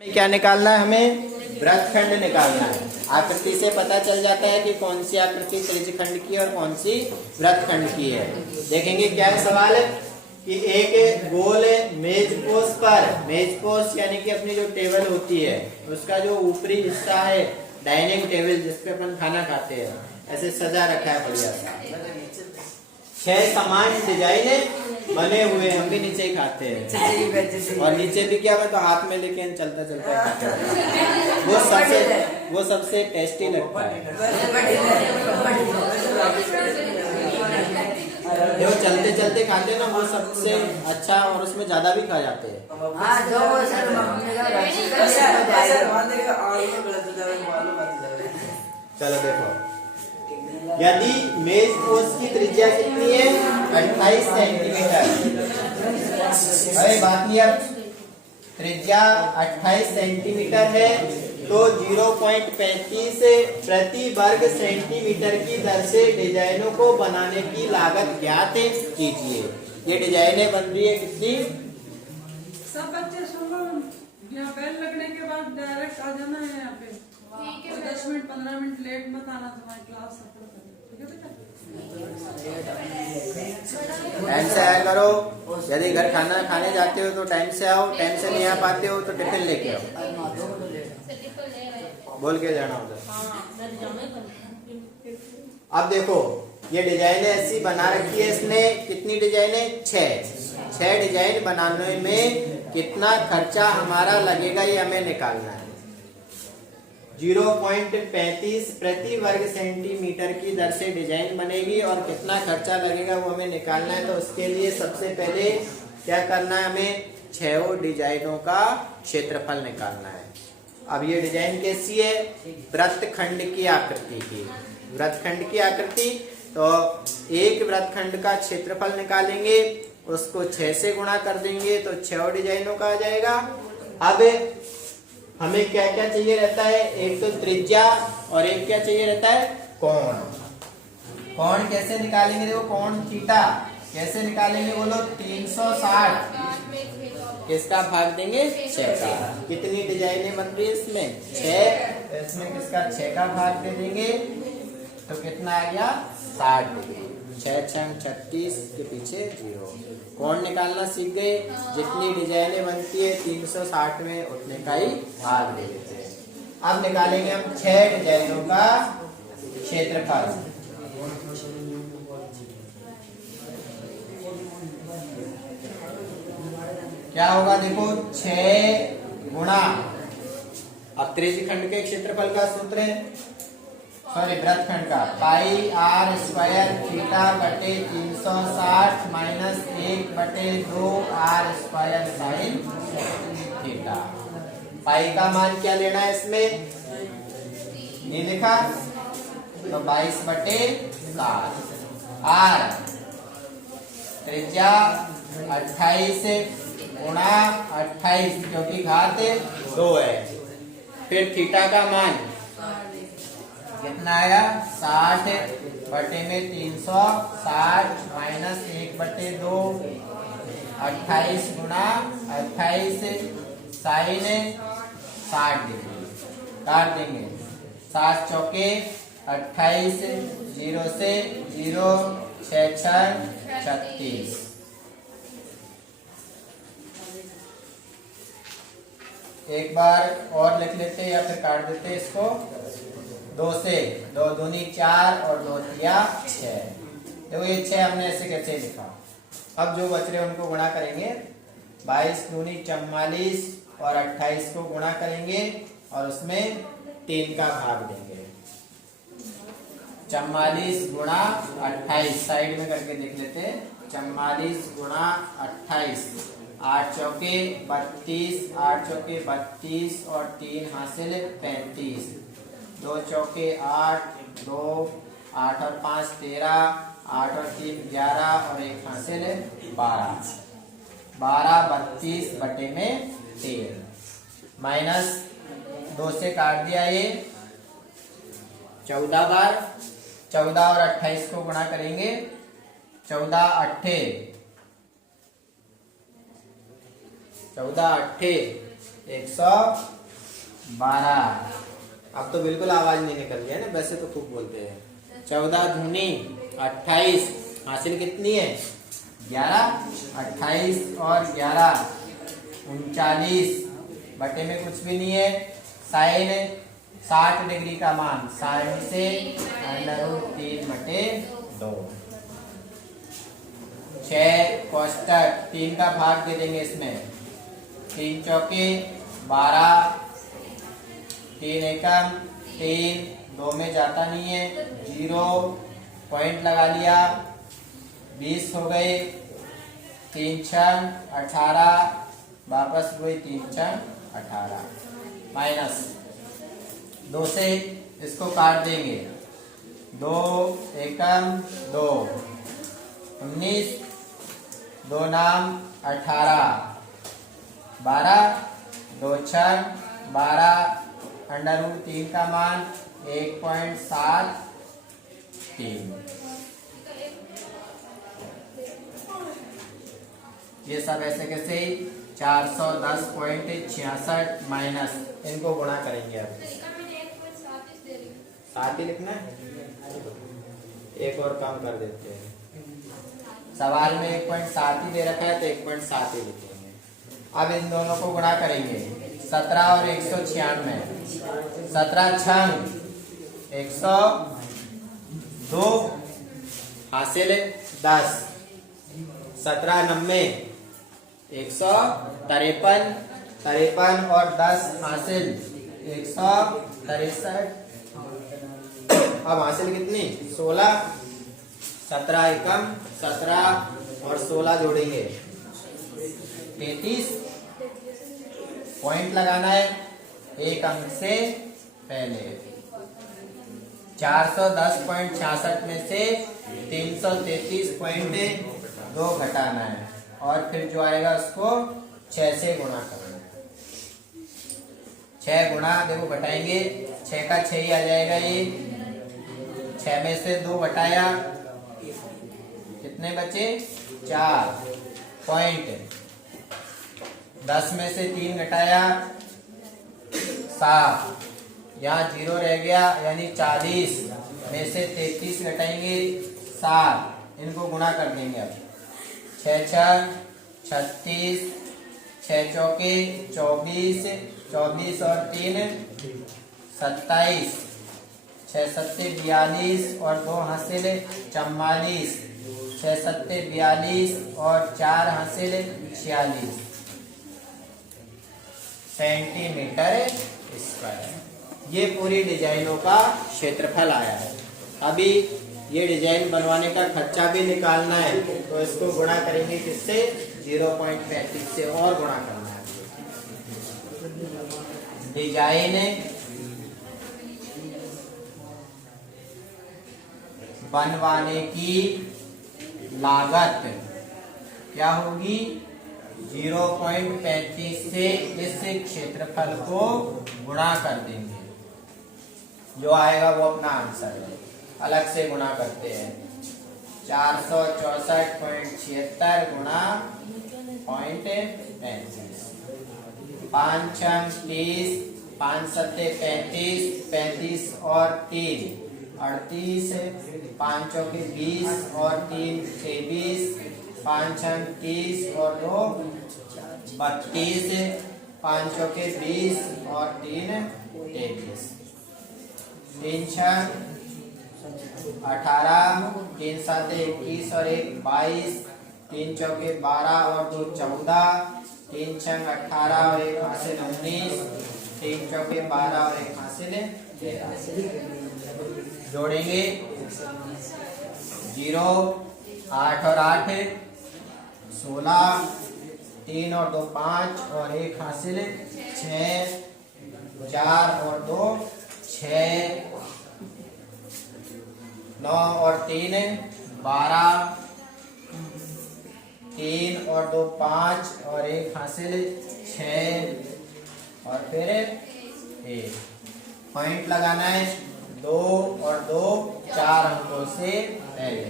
में क्या निकालना है? हमें वृत्तखंड निकालना है। आकृति से पता चल जाता है कि कौन सी आकृति त्रिज्यखंड की है और कौन सी वृत्तखंड की है। देखेंगे क्या है सवाल कि एक गोल मेजपोश पर, मेजपोश यानी कि अपनी जो टेबल होती है उसका जो ऊपरी हिस्सा है, डाइनिंग टेबल जिसपे अपन खाना खाते हैं, ऐसे सजा रखा है बढ़िया सा। 6 समान डिजाइन बने हुए, हम भी नीचे ही खाते हैं और नीचे भी क्या मैं तो हाथ में लेके चलता चलता खाते हैं। वो सबसे टेस्टी लगता है। जो चलते चलते खाते हैं ना वो सबसे अच्छा और उसमें ज्यादा भी खा जाते हैं। चलो देखो, यदि मेजपोश की त्रिज्या कितनी है? 28 सेंटीमीटर। अरे बात नहीं, अब त्रिज्या 28 सेंटीमीटर है तो 0.35 प्रति वर्ग सेंटीमीटर की दर से डिजाइनों को बनाने की लागत ज्ञात कीजिए। ये डिजाइनें बन रही है कितनी? सब बच्चे सुनो, यहाँ बेल लगने के बाद डायरेक्ट आ जाना है यहाँ पे। ठीक है, 10 मिनट 15 मिनट लेट मत आना, तुम्हारी क्लास सफल करें, ठीक है बेटा? टाइम से आया करो। यदि घर खाना खाने जाते हो तो टाइम से आओ, टाइम से नहीं आ पाते हो तो टिफिन लेके आओ, बोल के जाना उधर। अब देखो ये डिजाइन ऐसी बना रखी है इसने। कितनी डिजाइने? 6 डिजाइन बनाने में कितना खर्चा हमारा लगेगा ये हमें निकालना है। 0.35 प्रति वर्ग सेंटीमीटर की दर से डिजाइन बनेगी और कितना खर्चा लगेगा वो हमें निकालना है। तो उसके लिए सबसे पहले क्या करना है? हमें 6 डिजाइनों का क्षेत्रफल निकालना है। अब ये डिजाइन कैसी है? वृत्तखंड की आकृति की, वृत्तखंड की आकृति। तो एक वृत्तखंड का क्षेत्रफल निकालेंगे, उसको 6 से गुणा कर देंगे तो 6 डिजाइनों का आ जाएगा। अब हमें क्या क्या चाहिए रहता है? एक तो त्रिज्या और एक क्या चाहिए रहता है? कोण। कोण कैसे निकालेंगे? देखो कोण थीटा कैसे निकालेंगे बोलो? 360 किसका भाग देंगे? 6 का। कितनी डिजाइनें बन रही है इसमें? 6। इसमें किसका? 6 का भाग दे देंगे तो कितना आ गया? 60 डिग्री। 6 6 36 के पीछे 0। कोण निकालना सीख गए। जितनी डिजाइनें बनती है 360 में उतने का ही भाग दे देते हैं। अब निकालेंगे हम 6 डिजाइनों का क्षेत्रफल। क्या होगा? देखो 6 गुणा, अब त्रिज्यखंड के क्षेत्रफल का सूत्र है, सॉरी वृत्तखंड का, पाई आर स्क्वायर थीटा बटे 360 minus 1/2 R square sine theta. Pi का मान क्या लेना है इसमें? ये लिखा तो 22/7। आर त्रिज्या 28 गुणा 28 क्योंकि घात 2 है। फिर थीटा का मान कितना आया? 60 बटे में 360 माइनस 1/2 28 गुणा 28 साइन 60 डिग्री काट देंगे। 7 चौके 28, 0 से 0, 6 6 36। एक बार और लिख लेते या फिर काट देते इसको। 2 से 2 दूनी 4 और 2 तिया 6। देखो ये 6 हमने ऐसे कैसे लिखा। अब जो बच रहे उनको गुणा करेंगे। 22 दूनी 44 और 28 को गुणा करेंगे और उसमें 3 का भाग देंगे। 44 गुणा 28 साइड में करके देख लेते। 44 गुणा 28, 8 चौके 32, 8 चौके 32 और 3 हासिल 35। 2 चौके 8, 2 8 और 5 13, 8 और 3 11 और 1 हासिल 12। 12 32 बटे में 13 माइनस 2 से काट दिया ये 14 बार। 14 और 28 को गुणा करेंगे। 14 8 14 8 112। अब तो बिल्कुल आवाज नहीं निकल गया ना, वैसे तो खूब बोलते हैं। 14 दूनी 28, हासिल कितनी है 11। 28 और 11 39, बटे में कुछ भी नहीं है। साइन 60 डिग्री का मान, साइन से √3/2। 6 कोष्टक 3 का भाग दे देंगे इसमें। 3 चौके 12, 3 एकम 3, 2 में जाता नहीं है, 0 पॉइंट लगा लिया। 20 हो गए। 3 छंग 18, वापस वही 3 छंग 18 माइनस 2 से इसको काट देंगे। 2 एकम 2, 19, 2 नाम 18, 12, 2 छंग 12, √3 का मान 1.73। ये सब ऐसे कैसे 410.66 माइनस, इनको गुणा करेंगे। अब 7 ही लिखना है, एक और काम कर देते हैं। सवाल में 1.7 ही दे रखा है तो 1.7 ही लिखेंगे। अब इन दोनों को गुणा करेंगे। 17 और 196, 17 छंग 102, हासिल 10। 17 90 153, 53 और 10 हासिल 163। अब हासिल कितनी 16। 17 एकम 17 और 16 जोड़ेंगे 33। पॉइंट लगाना है एक अंक से पहले। 410.66 में से 333.2 घटाना है और फिर जो आएगा उसको 6 से गुणा करना है। 6 गुणा देखो घटाएंगे, 6 का 6 ही आ जाएगा। ये 6 में से 2 घटाया, कितने बचे 4 पॉइंट। 10 में से 3 घटाया 7, यहाँ 0 रह गया, यानी 40 में से 33 घटाएंगे 7, इनको गुणा कर देंगे। अब 6 छंग 36, 6 चौके 24, 24 और 3 27, 6 सत्ते 42 और 2 हासिल 44, 6 सत्ते 42 और 4 हासिल 46 सेंटीमीटर स्क्वायर। ये पूरी डिजाइनों का क्षेत्रफल आया है। अभी ये डिजाइन बनवाने का खर्चा भी निकालना है, तो इसको गुणा करेंगे किससे 0.35 से, और गुणा करना है। डिजाइन बनवाने की लागत क्या होगी 0.35 से इस क्षेत्रफल को गुणा कर देंगे, जो आएगा वो अपना आंसर है। अलग से गुणा करते हैं। 464.76 गुणा 0.35, 5 छंग 30, 5 सत्ते 35, 35 और 3 38, 5 चौके 20 और 3 23, 5 छंग 30 और 2 32, 5 चौके 20 और 3 23, 3 छंग 18, 3 सात 21 और 1 22, 3 चौके 12 और 2 14, 3 छंग 18 और 1 हासिल 19, 3 चौके 12 और 1 हासिल 13। जोड़ेंगे 0, 8 और 8 16, 3 और 2 5 और 1 हासिल 6, 4 और 2 6, 9 और 3 12, 3 और 2 5 और 1 हासिल 6 और फिर 1। पॉइंट लगाना है 2 और 2 4 अंकों से पहले।